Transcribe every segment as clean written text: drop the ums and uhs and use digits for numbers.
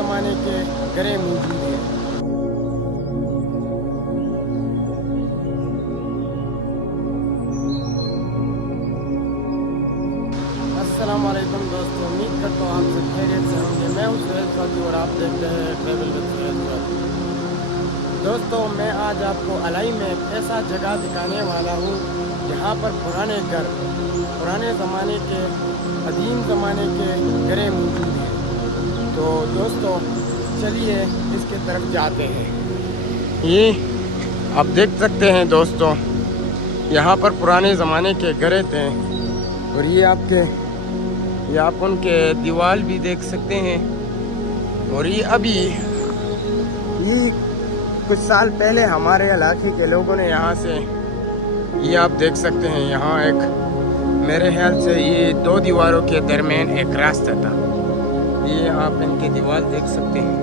ज़माने के गरे मौजूद हैं। अस्सलाम वालेकुम दोस्तों, उम्मीद करता हूँ आप सब खैरियत से होंगे। मैं हूँ सुहेल चौधरी और आप देख रहे हैं ट्रैवल विद सुहेल चौधरी। दोस्तों, मैं आज आपको अलाई में एक ऐसा जगह दिखाने वाला हूँ जहाँ पर पुराने घर, पुराने ज़माने के, कदीम ज़माने के घरें मौजूद हैं। तो दोस्तों चलिए इसके तरफ जाते हैं। ये आप देख सकते हैं दोस्तों, यहाँ पर पुराने ज़माने के घरें थे और ये आप उनके दीवार भी देख सकते हैं। और ये कुछ साल पहले हमारे इलाके के लोगों ने यहाँ से, ये आप देख सकते हैं, यहाँ एक मेरे ख्याल से ये 2 दीवारों के दरमियान एक रास्ता था। ये आप इनकी दीवार देख सकते हैं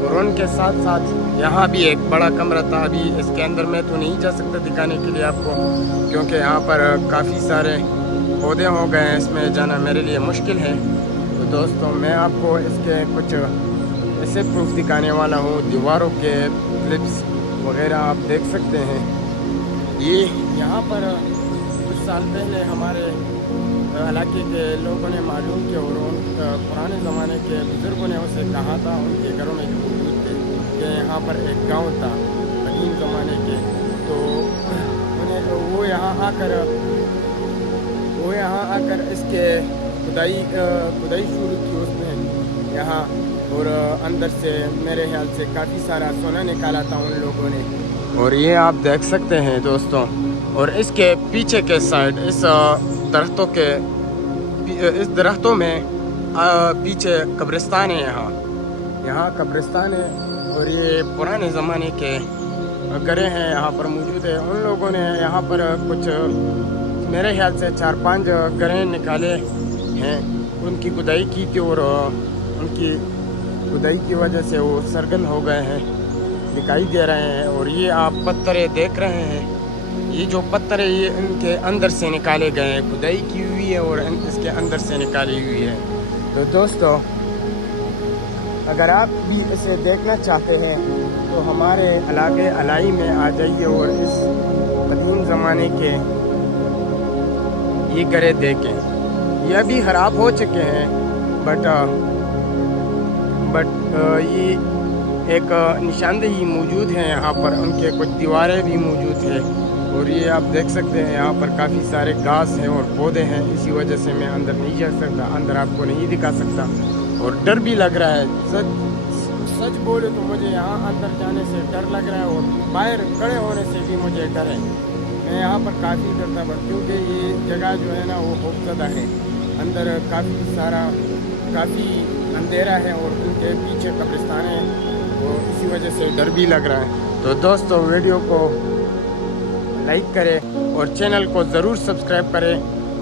और उनके साथ साथ यहाँ भी एक बड़ा कमरा था। अभी इसके अंदर मैं तो नहीं जा सकता दिखाने के लिए आपको, क्योंकि यहाँ पर काफ़ी सारे पौधे हो गए हैं, इसमें जाना मेरे लिए मुश्किल है। तो दोस्तों मैं आपको इसके कुछ ऐसे प्रूफ दिखाने वाला हूँ। दीवारों के क्लिप्स वगैरह आप देख सकते हैं। ये यहाँ पर कुछ साल पहले हमारे इलाके के लोगों ने मालूम किया और उन पुराने ज़माने के बुज़ुर्गों ने उसे कहा था, उनके घरों में जो मौजूद थे, कि यहाँ पर एक गांव था कदीम ज़माने के। तो वो यहाँ आकर इसके खुदाई शुरू की उसने यहाँ, और अंदर से मेरे ख्याल से काफ़ी सारा सोना निकाला था उन लोगों ने। और ये आप देख सकते हैं दोस्तों, और इसके पीछे के साइड इस दरख्तों में पीछे कब्रिस्तान है। यहाँ कब्रिस्तान है और ये पुराने ज़माने के घरें हैं यहाँ पर मौजूद है। उन लोगों ने यहाँ पर कुछ मेरे ख्याल से 4-5 घरें निकाले हैं, उनकी खुदाई की थी और उनकी खुदाई की वजह से वो सरगर्म हो गए हैं, दिखाई दे रहे हैं। और ये आप पत्थर देख रहे हैं, ये जो पत्थर है ये इनके अंदर से निकाले गए हैं, खुदाई की हुई है और इसके अंदर से निकाली हुई है। तो दोस्तों अगर आप भी इसे देखना चाहते हैं तो हमारे इलाके अलाई में आ जाइए और इस कदीम ज़माने के ये घरें देखें। ये अभी ख़राब हो चुके हैं, बट ये एक निशानदेही मौजूद है यहाँ पर, उनके कुछ दीवारें भी मौजूद हैं। और ये आप देख सकते हैं यहाँ पर काफ़ी सारे घास हैं और पौधे हैं, इसी वजह से मैं अंदर नहीं जा सकता, अंदर आपको नहीं दिखा सकता। और डर भी लग रहा है, सच बोले तो मुझे यहाँ अंदर जाने से डर लग रहा है और बाहर खड़े होने से भी मुझे डर है। मैं यहाँ पर काफ़ी डरता हूँ क्योंकि ये जगह जो है ना वो खौफजदा है, अंदर काफ़ी अंधेरा है और उनके पीछे कब्रिस्तान है, और इसी वजह से डर भी लग रहा है। तो दोस्तों वीडियो को लाइक करें और चैनल को ज़रूर सब्सक्राइब करें।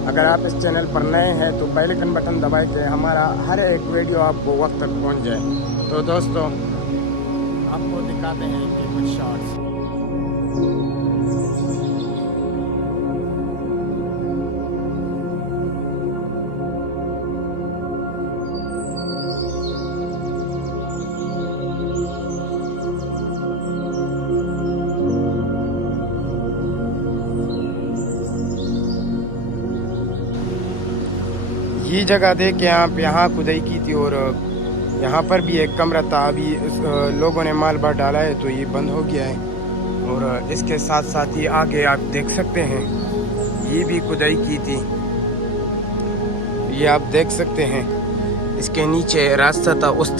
अगर आप इस चैनल पर नए हैं तो बेल आइकन बटन दबाएं कि हमारा हर एक वीडियो आपको वक्त तक पहुंच जाए। तो दोस्तों आपको दिखाते हैं कि कुछ शॉट्स। ये जगह देख के आप यहाँ खुदाई की थी और यहाँ पर भी एक कमरा था। अभी लोगों ने माल बार डाला है तो ये बंद हो गया है। और इसके साथ साथ ही आगे आप देख सकते हैं ये भी खुदाई की थी, ये आप देख सकते हैं। इसके नीचे रास्ता था उस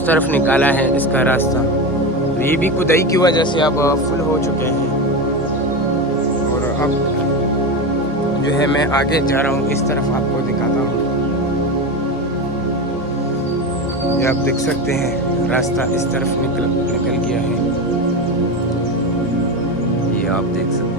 तरफ निकाला है इसका रास्ता। तो ये भी खुदाई की वजह से अब फुल हो चुके हैं। और अब जो है मैं आगे जा रहा हूँ, इस तरफ आपको दिखाता हूँ। ये आप देख सकते हैं रास्ता इस तरफ निकल गया है, ये आप देख सकते हैं।